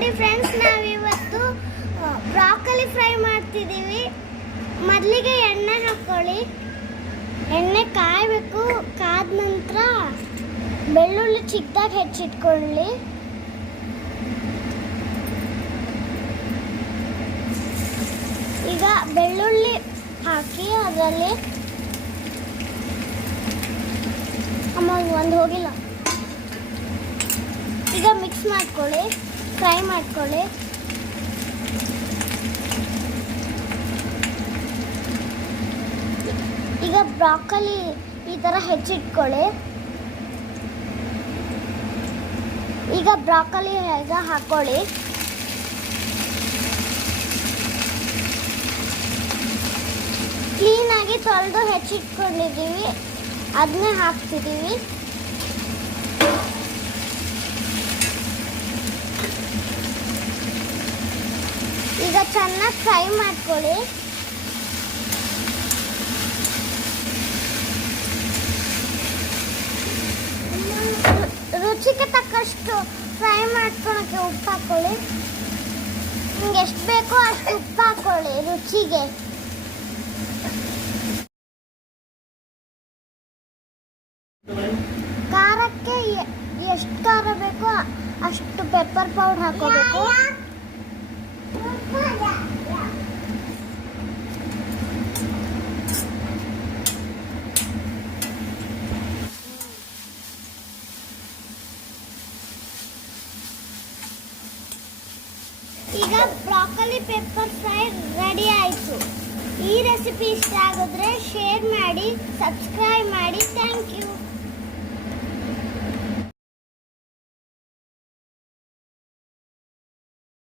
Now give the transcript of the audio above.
ನೋಡಿ ಫ್ರೆಂಡ್ಸ್, ನಾವಿವತ್ತು broccoli fry ಮಾಡ್ತಿದ್ದೀವಿ. ಮೊದಲಿಗೆ ಎಣ್ಣೆ ಹಾಕ್ಕೊಳ್ಳಿ. ಎಣ್ಣೆ ಕಾಯಬೇಕು. ಕಾದ ನಂತರ ಬೆಳ್ಳುಳ್ಳಿ ಚಿಕ್ಕದಾಗಿ ಹೆಚ್ಚಿಟ್ಕೊಳ್ಳಿ. ಈಗ ಬೆಳ್ಳುಳ್ಳಿ ಹಾಕಿ ಅದರಲ್ಲಿ ಒಂದು ಹೋಗಿಲ್ಲ. ಈಗ ಮಿಕ್ಸ್ ಮಾಡ್ಕೊಳ್ಳಿ, ಫ್ರೈ ಮಾಡ್ಕೊಳ್ಳಿ. ಈಗ ಬ್ರಾಕೊಲಿ ಈ ಥರ ಹೆಚ್ಚಿಟ್ಕೊಳ್ಳಿ. ಈಗ ಬ್ರಾಕೊಲಿ ಈಗ ಹಾಕೊಳ್ಳಿ. ಕ್ಲೀನಾಗಿ ತೊಳೆದು ಹೆಚ್ಚಿಟ್ಕೊಂಡಿದ್ದೀವಿ, ಅದನ್ನೇ ಹಾಕ್ತಿದ್ದೀವಿ. ಈಗ ಚೆನ್ನಾಗಿ ಫ್ರೈ ಮಾಡ್ಕೊಳ್ಳಿ. ರುಚಿಗೆ ತಕ್ಕಷ್ಟು ಫ್ರೈ ಮಾಡ್ಕೊಳಕ್ಕೆ ಉಪ್ಪು ಹಾಕೊಳ್ಳಿ. ನಿಮ್ಗೆ ಎಷ್ಟು ಬೇಕೋ ಅಷ್ಟು ಉಪ್ಪು ಹಾಕೊಳ್ಳಿ ರುಚಿಗೆ. ಖಾರಕ್ಕೆ ಎಷ್ಟು ಖಾರ ಬೇಕೋ ಅಷ್ಟು ಪೆಪ್ಪರ್ ಪೌಡರ್ ಹಾಕೋಬೇಕು. ಈಗ ಬ್ರಾಕೊಲಿ ಪೆಪ್ಪರ್ ಫ್ರೈ ರೆಡಿ ಆಯಿತು. ಈ ರೆಸಿಪಿ ಇಷ್ಟ ಆಗಿದ್ರೆ ಶೇರ್ ಮಾಡಿ, ಸಬ್ಸ್ಕ್ರೈಬ್ ಮಾಡಿ. Thank you.